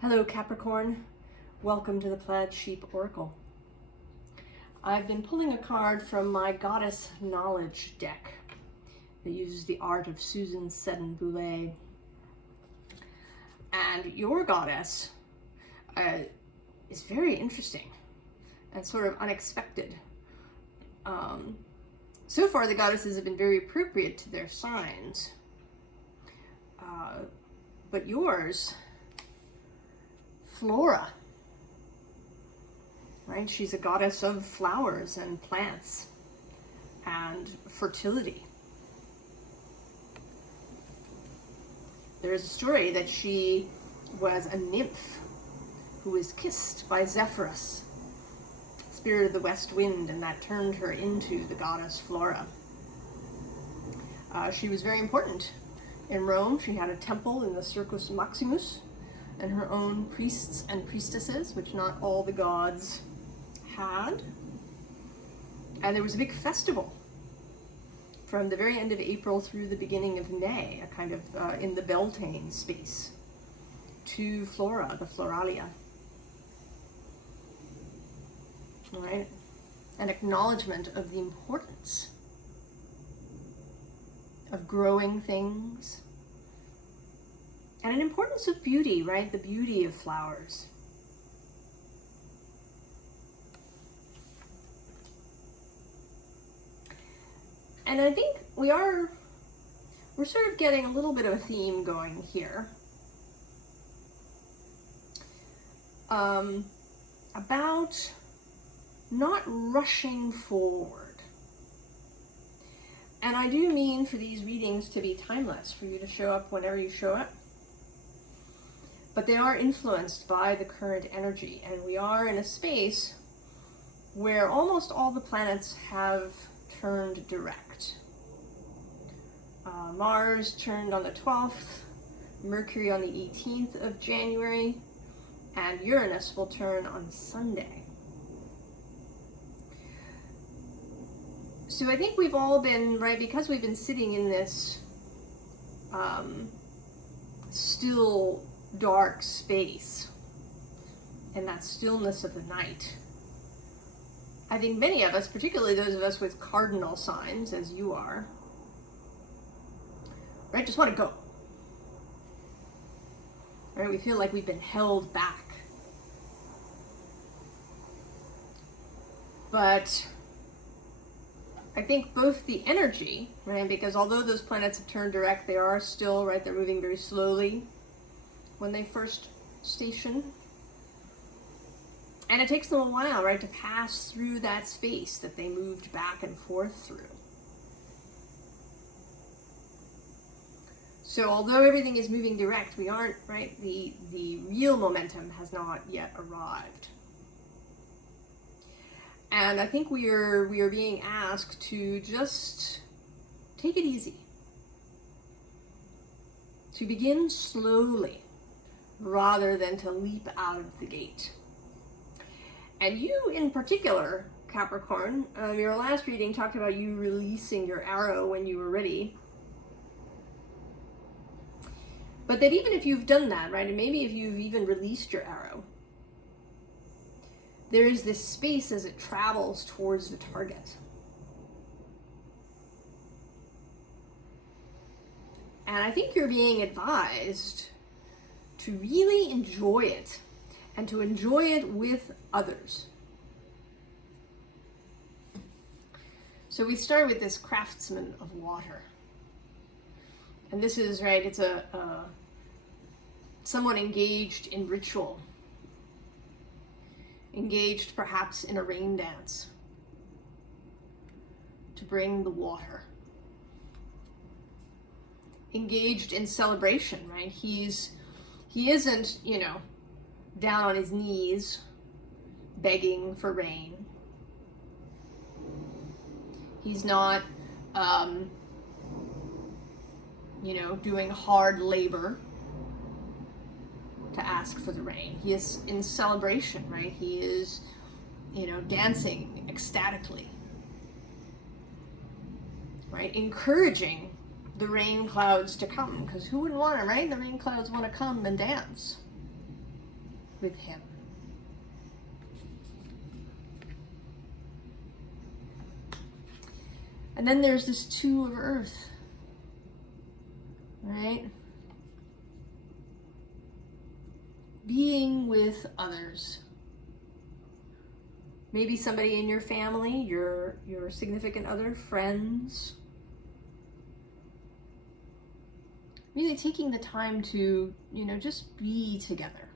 Hello Capricorn, welcome to the Plaid Sheep Oracle. I've been pulling a card from my Goddess Knowledge deck that uses the art of Susan Seddon-Boulay. And your goddess is very interesting and sort of unexpected. So far the goddesses have been very appropriate to their signs, but yours, Flora, right? She's a goddess of flowers and plants and fertility. There's a story that she was a nymph who was kissed by Zephyrus, spirit of the west wind, and that turned her into the goddess Flora. She was very important in Rome. She had a temple in the Circus Maximus and her own priests and priestesses, which not all the gods had. And there was a big festival from the very end of April through the beginning of May, a kind of in the Beltane space, to Flora, the Floralia. All right? An acknowledgement of the importance of growing things, and an importance of beauty, right? The beauty of flowers. And I think we're sort of getting a little bit of a theme going here. About not rushing forward. And I do mean for these readings to be timeless, for you to show up whenever you show up. But they are influenced by the current energy, and we are in a space where almost all the planets have turned direct. Mars turned on the 12th, Mercury on the 18th of January, and Uranus will turn on Sunday. So I think we've all been, right, because we've been sitting in this still dark space and that stillness of the night. I think many of us, particularly those of us with cardinal signs, as you are, right, just want to go. Right, we feel like we've been held back. But I think both the energy, right, because although those planets have turned direct, they are still, right, they're moving very slowly when they first station. And it takes them a while, right, to pass through that space that they moved back and forth through. So although everything is moving direct, we aren't, right, the real momentum has not yet arrived. And I think we are being asked to just take it easy. To begin slowly, rather than to leap out of the gate. And you in particular, Capricorn, your last reading talked about you releasing your arrow when you were ready. But that even if you've done that, right, and maybe if you've even released your arrow, there is this space as it travels towards the target. And I think you're being advised to really enjoy it, and to enjoy it with others. So we start with this craftsman of water. And this is, right, it's someone engaged in ritual, engaged perhaps in a rain dance to bring the water, engaged in celebration, right? He isn't, you know, down on his knees begging for rain. He's not, you know, doing hard labor to ask for the rain. He is in celebration, right? He is, you know, dancing ecstatically, right? Encouraging the rain clouds to come, because who wouldn't want to, right? The rain clouds want to come and dance. with him. And then there's this Two of Earth, right? Being with others. Maybe somebody in your family, your significant other, friends. Really taking the time to, just be together.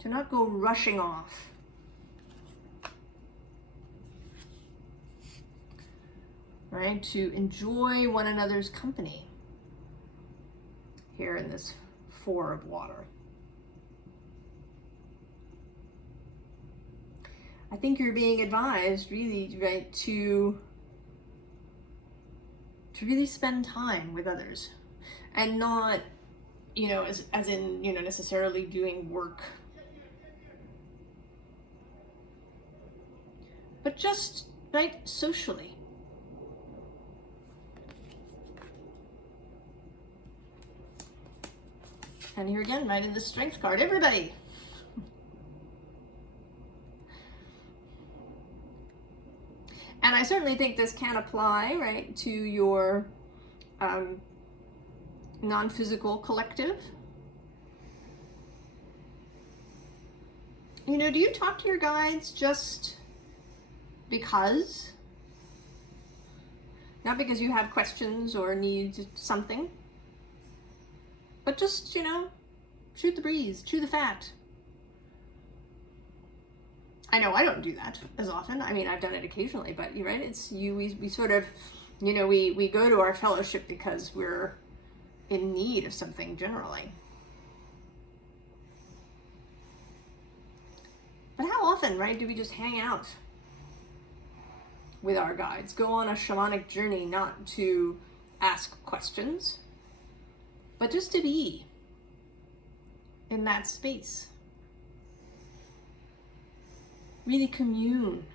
To not go rushing off. Right? To enjoy one another's company. Here in this Four of Water. I think you're being advised, really, right, to really spend time with others, and not, as in, necessarily doing work, but just, right, socially. And here again, right, in the Strength card, everybody. And I certainly think this can apply, right, to your non-physical collective. Do you talk to your guides just because? Not because you have questions or need something, but just, shoot the breeze, chew the fat. I know I don't do that as often. I mean, I've done it occasionally, but you're right. We sort of, we go to our fellowship because we're in need of something generally. But how often, right, do we just hang out with our guides, go on a shamanic journey, not to ask questions, but just to be in that space? Really commune.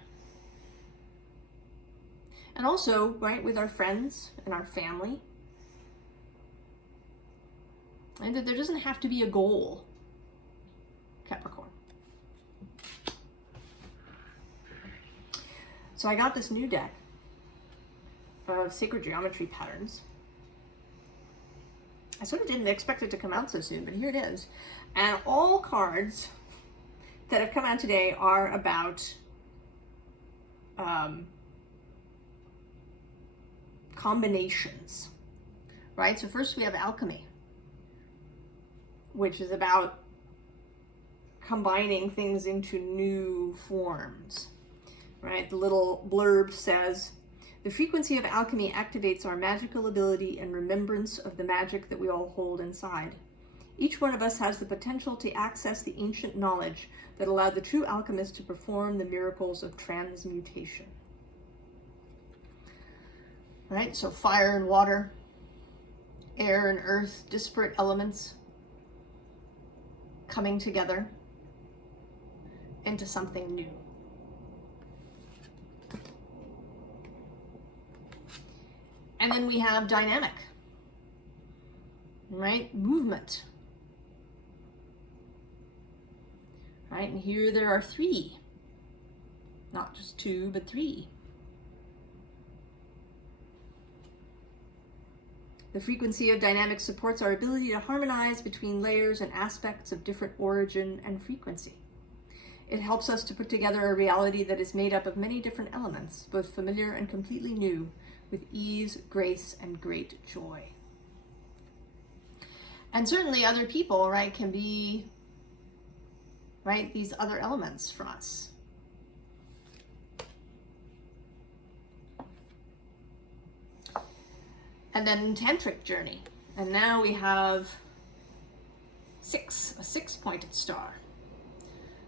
And also, right, with our friends and our family. And that there doesn't have to be a goal, Capricorn. So I got this new deck of sacred geometry patterns. I sort of didn't expect it to come out so soon, but here it is. And all cards that have come out today are about combinations, right? So first we have alchemy, which is about combining things into new forms, right? The little blurb says, the frequency of alchemy activates our magical ability and remembrance of the magic that we all hold inside. Each one of us has the potential to access the ancient knowledge that allowed the true alchemist to perform the miracles of transmutation. Right? So fire and water, air and earth, disparate elements coming together into something new. And then we have dynamic, right? Movement. Right, and here there are 3, not just 2, but 3. The frequency of dynamic supports our ability to harmonize between layers and aspects of different origin and frequency. It helps us to put together a reality that is made up of many different elements, both familiar and completely new, with ease, grace, and great joy. And certainly other people, right, can be, right, these other elements for us. And then tantric journey. And now we have 6, a 6-pointed star.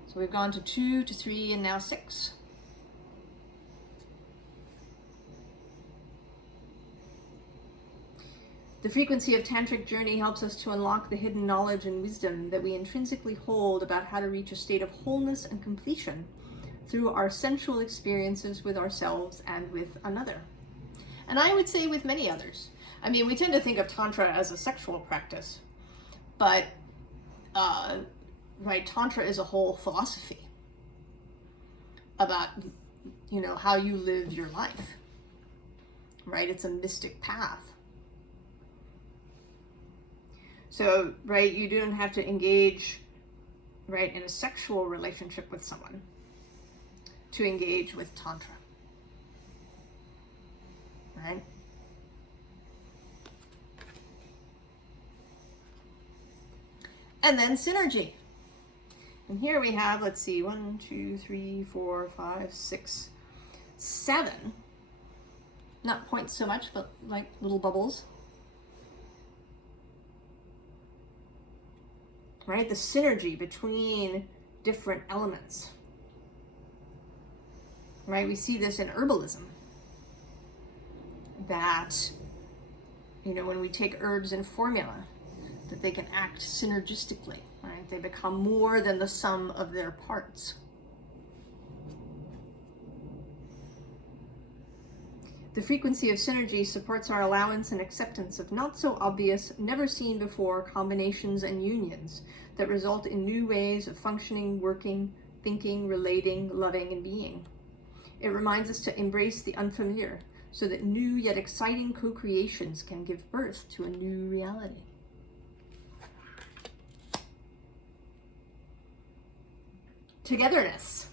So we've gone to 2 to 3 and now 6. The frequency of tantric journey helps us to unlock the hidden knowledge and wisdom that we intrinsically hold about how to reach a state of wholeness and completion through our sensual experiences with ourselves and with another. And I would say with many others. I mean, we tend to think of Tantra as a sexual practice, But, right, Tantra is a whole philosophy about, you know, how you live your life, right? It's a mystic path. So, right, you don't have to engage, right, in a sexual relationship with someone to engage with Tantra, right? And then synergy. And here we have, let's see, 1, 2, 3, 4, 5, 6, 7. Not points so much, but like little bubbles. Right? The synergy between different elements. Right? We see this in herbalism. That, you know, when we take herbs in formula, that they can act synergistically, right? They become more than the sum of their parts. The frequency of synergy supports our allowance and acceptance of not so obvious, never seen before combinations and unions that result in new ways of functioning, working, thinking, relating, loving, and being. It reminds us to embrace the unfamiliar so that new yet exciting co-creations can give birth to a new reality. Togetherness.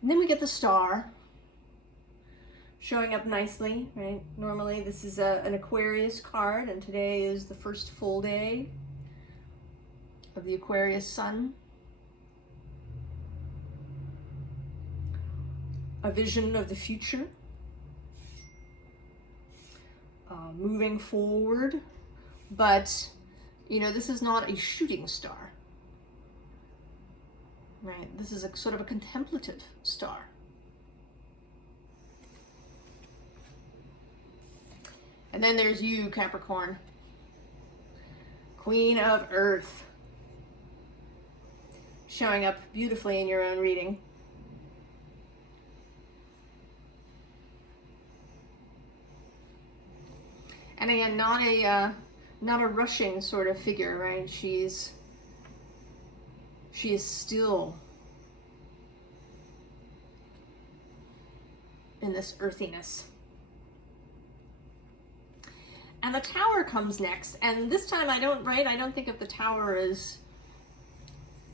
And then we get the star showing up nicely, right? Normally this is an Aquarius card, and today is the first full day of the Aquarius sun. A vision of the future, moving forward, but you know, this is not a shooting star, right? This is a sort of a contemplative star. And then there's you, Capricorn, Queen of Earth, showing up beautifully in your own reading. And again, not a rushing sort of figure, right? She is still in this earthiness. And the Tower comes next, and this time I don't think of the Tower as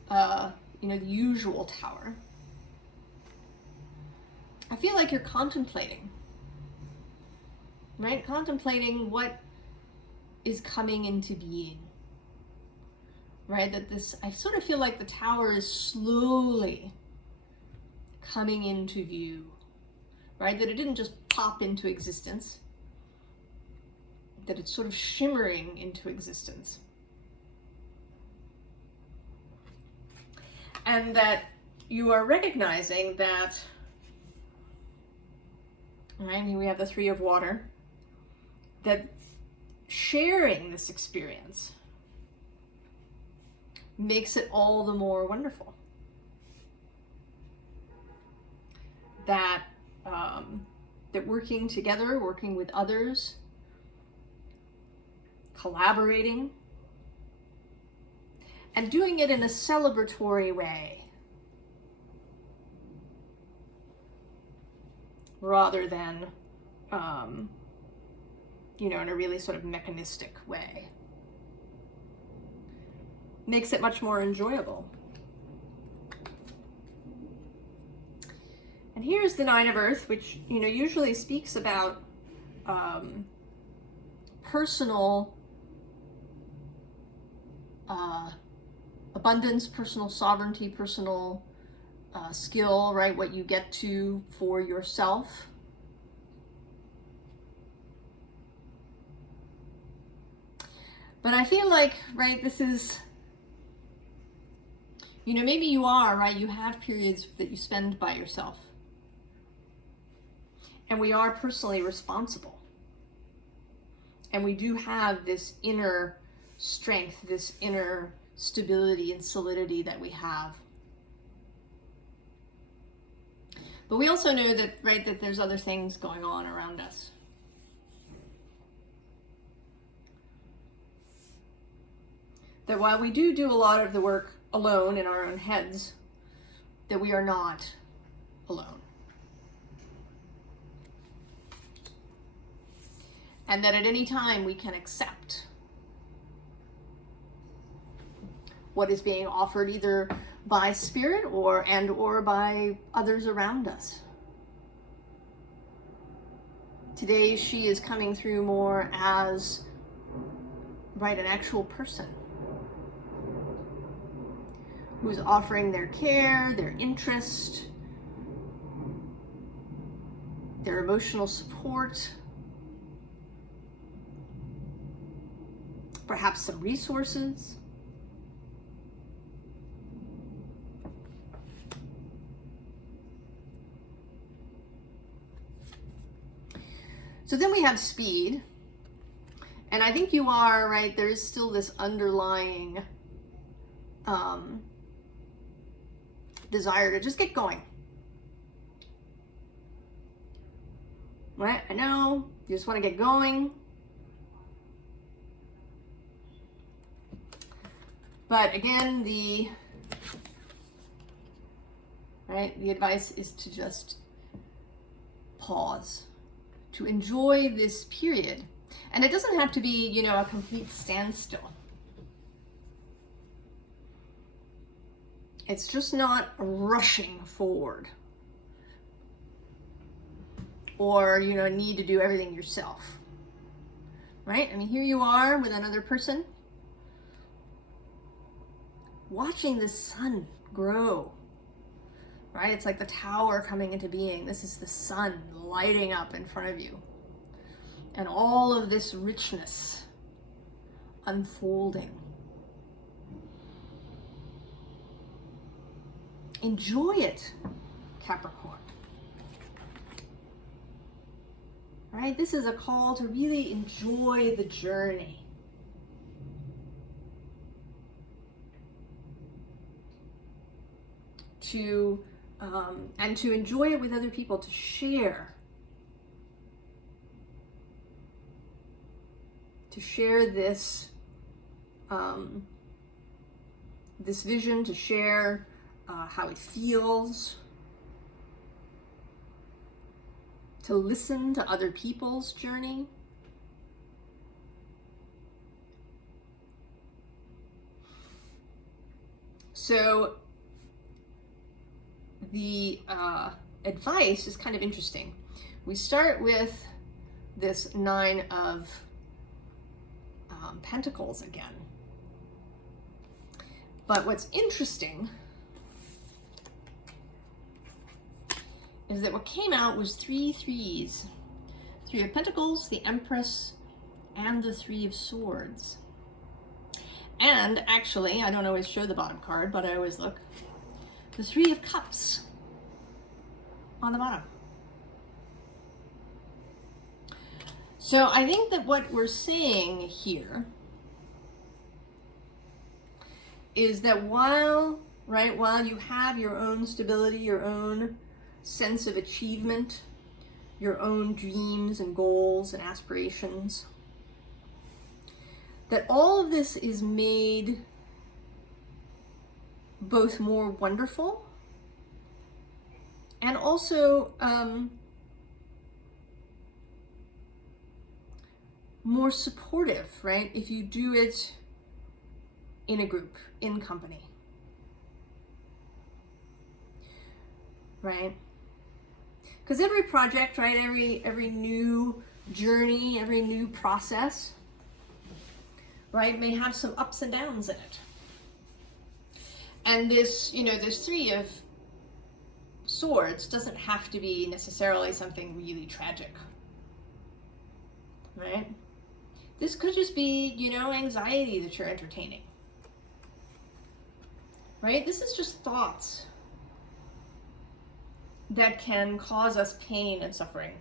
you know, the usual Tower. I feel like you're contemplating, right? Contemplating what is coming into being, right? That this, I sort of feel like the Tower is slowly coming into view, right? That it didn't just pop into existence, that it's sort of shimmering into existence. And that you are recognizing that, right, here we have the Three of Water, that sharing this experience makes it all the more wonderful. That that working together, working with others, collaborating, and doing it in a celebratory way, rather than you know, in a really sort of mechanistic way, makes it much more enjoyable. And here's the Nine of Earth, which, you know, usually speaks about personal abundance, personal sovereignty, personal skill, right? What you get to for yourself. But I feel like, right, this is, you know, maybe you are, right? You have periods that you spend by yourself. And we are personally responsible. And we do have this inner strength, this inner stability and solidity that we have. But we also know that, right, that there's other things going on around us. that while we do a lot of the work alone in our own heads, that we are not alone. And that at any time we can accept what is being offered either by spirit or by others around us. Today she is coming through more as, right, an actual person who's offering their care, their interest, their emotional support, perhaps some resources. So then we have speed, and I think you are, right, there is still this underlying desire to just get going. Right? I know, you just want to get going. But again, the advice is to just pause, to enjoy this period. And it doesn't have to be, a complete standstill. It's just not rushing forward or, need to do everything yourself, right? I mean, here you are with another person watching the sun grow, right? It's like the tower coming into being. This is the sun lighting up in front of you. And all of this richness unfolding. Enjoy it, Capricorn. Right? This is a call to really enjoy the journey. And to enjoy it with other people, to share. To share this, this vision, to share how it feels, to listen to other people's journey. So the advice is kind of interesting. We start with this 9 of Pentacles again. But what's interesting is that what came out was 3 threes. 3 of Pentacles, the Empress, and the 3 of Swords. And actually, I don't always show the bottom card, but I always look. The 3 of Cups on the bottom. So I think that what we're saying here is that while you have your own stability, your own sense of achievement, your own dreams and goals and aspirations, that all of this is made both more wonderful and also more supportive, right? If you do it in a group, in company, right? Because every project, right, every new journey, every new process, right, may have some ups and downs in it. And this, this 3 of Swords doesn't have to be necessarily something really tragic, right? This could just be, anxiety that you're entertaining, right? This is just thoughts that can cause us pain and suffering.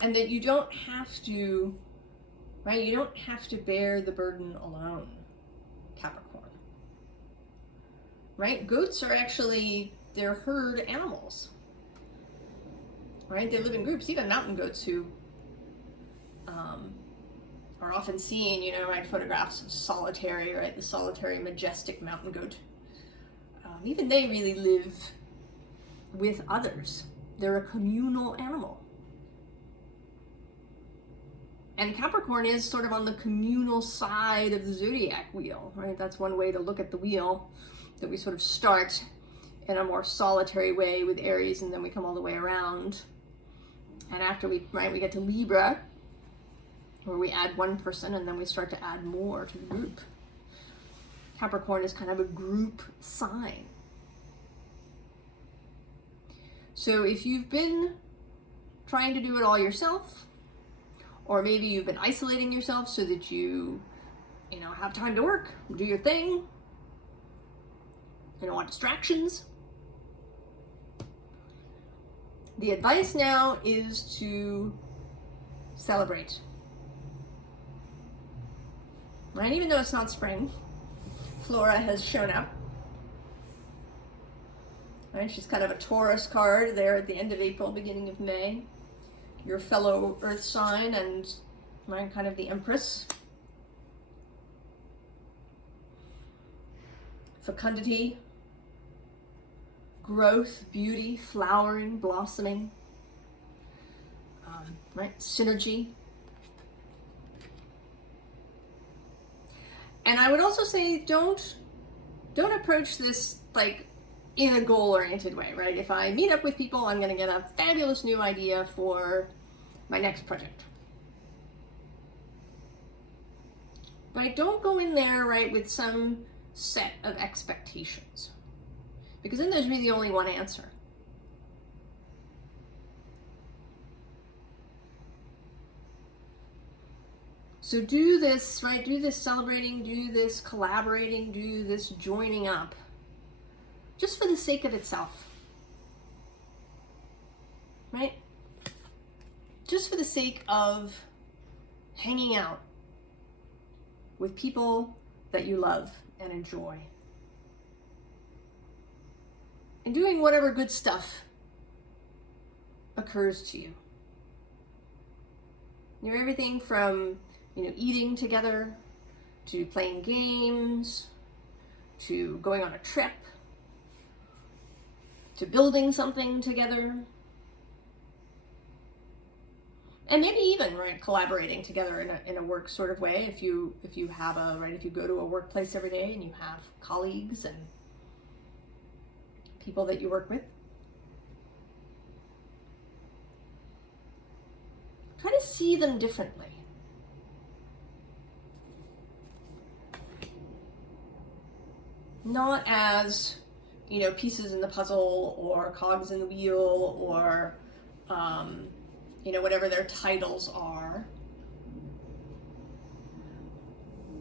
And that you don't have to, right? You don't have to bear the burden alone, Capricorn. Right? Goats are actually, they're herd animals. Right? They live in groups, even mountain goats who are often seen, right, photographs of solitary, right, the solitary majestic mountain goat. Even they really live with others. They're a communal animal. And Capricorn is sort of on the communal side of the zodiac wheel, right? That's one way to look at the wheel, that we sort of start in a more solitary way with Aries, and then we come all the way around. And after we get to Libra, where we add one person and then we start to add more to the group. Capricorn is kind of a group sign. So if you've been trying to do it all yourself, or maybe you've been isolating yourself so that you have time to work, do your thing, you don't want distractions, the advice now is to celebrate. Right? Even though it's not spring, Flora has shown up. Right? She's kind of a Taurus card there at the end of April, beginning of May. Your fellow Earth sign, and right, kind of the Empress. Fecundity, growth, beauty, flowering, blossoming, right? Synergy. And I would also say don't approach this like in a goal-oriented way, right? If I meet up with people, I'm going to get a fabulous new idea for my next project. But don't go in there, right, with some set of expectations, because then there's really only one answer. So do this, right? Do this celebrating, do this collaborating, do this joining up, just for the sake of itself, right? Just for the sake of hanging out with people that you love and enjoy, and doing whatever good stuff occurs to you. Everything from eating together, to playing games, to going on a trip, to building something together, and maybe even, right, collaborating together in a work sort of way. If you have if you go to a workplace every day and you have colleagues and people that you work with, try to see them differently. Not as, pieces in the puzzle or cogs in the wheel or, whatever their titles are.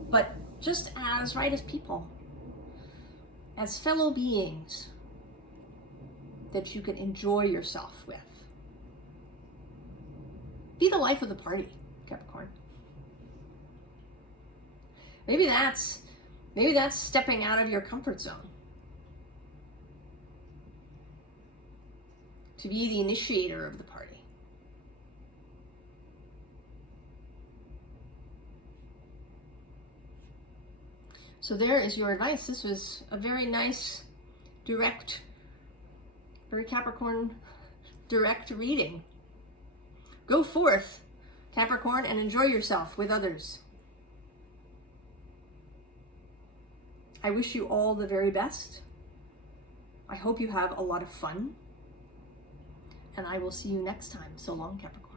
But just as, right, as people, as fellow beings that you can enjoy yourself with. Be the life of the party, Capricorn. Maybe that's stepping out of your comfort zone. To be the initiator of the party. So there is your advice. This was a very nice, direct, very Capricorn, direct reading. Go forth, Capricorn, and enjoy yourself with others. I wish you all the very best. I hope you have a lot of fun. And I will see you next time. So long, Capricorn.